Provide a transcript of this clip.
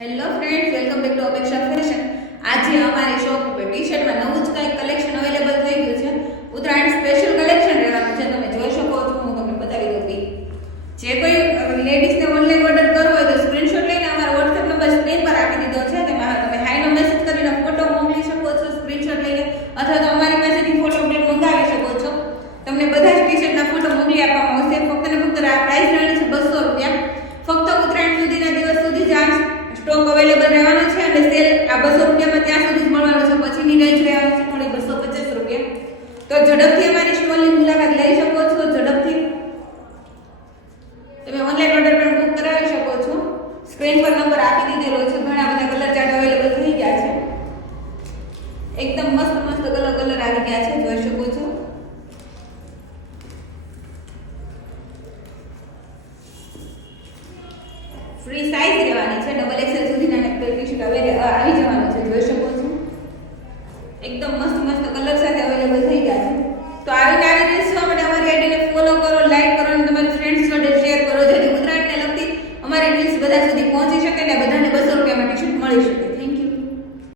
Hello friends, welcome back to અપેક્ષા fashion. આજે અમારી શોપ ઉપર ટી-શર્ટમાં નવું જ કંઈક કલેક્શન અવેલેબલ થઈ ગયું છે. ઉત્તરાયણ સ્પેશિયલ કલેક્શન રહેવાનું છે. તમે જોઈ શકો છો, હું તમને બતાવી દઉં બી. જે કોઈ લેડીઝને ઓનલાઈન ઓર્ડર કરવો હોય તો સ્ક્રીનશોટ લઈને અમારો WhatsApp નંબર સ્ક્રીન પર આપી દીધો છે. તેમાં તમે હાઈનો મેસેજ કરીને ફોટો મોકલી શકો છો સ્ક્રીનશોટ લઈને, અથવા તો અમારી પાસેથી ફોટો પ્રિન્ટ મંગાવી શકો છો. તમને બધા જ ટી-શર્ટના ફોટો મોકલી આપવામાં આવશે. ફક્ત ને ફક્ત આ પ્રાઇસ રહેવાની છે 200 રૂપિયા. ફક્ત ઉત્તરાયણ સુધીના દિવસ સુધી જ આ સ્ટોક અવેલેબલ રહેવાનો છે અને સેલ આ 200 રૂપિયામાં ત્યાં સુધી જ મળવાનો છે. પછીની રેન્જ રહેવાની છે થોડી 250 રૂપિયા. તો ઝડપથી અમારી સ્ટોલની મુલાકાત લઈ શકો છો. ઝડપથી તમે ઓનલાઈન ઓર્ડર પણ બુક કરાવી શકો છો. સ્ક્રીન પર નંબર આપી દીધેલો છે. ઘણા બધા કલર ચાર્ટ અવેલેબલ થઈ ગયા છે. એકદમ મસ્ત મસ્ત કલર આવી ગયા છે, જોઈ શકો છો. ફ્રી સાઇઝ રહેવાની છે. ડબલ એક્સેલ સુધીના ટી-શર્ટ આવી જવાનું છે, જોઈ શકો છો. એકદમ મસ્ત મસ્ત કલર સાથે અવેલેબલ થઈ ગયા છે. તો આવીને આવી રીલ્સ જોવા માટે અમારી આઈડીને ફોલો કરો, લાઈક કરો અને તમારી ફ્રેન્ડ્સ જોડે શેર કરો, જેથી ઉત્તરાયણને લગતી અમારી રીલ્સ બધા સુધી પહોંચી શકે અને બધાને 200 રૂપિયામાં ટી-શર્ટ મળી શકે.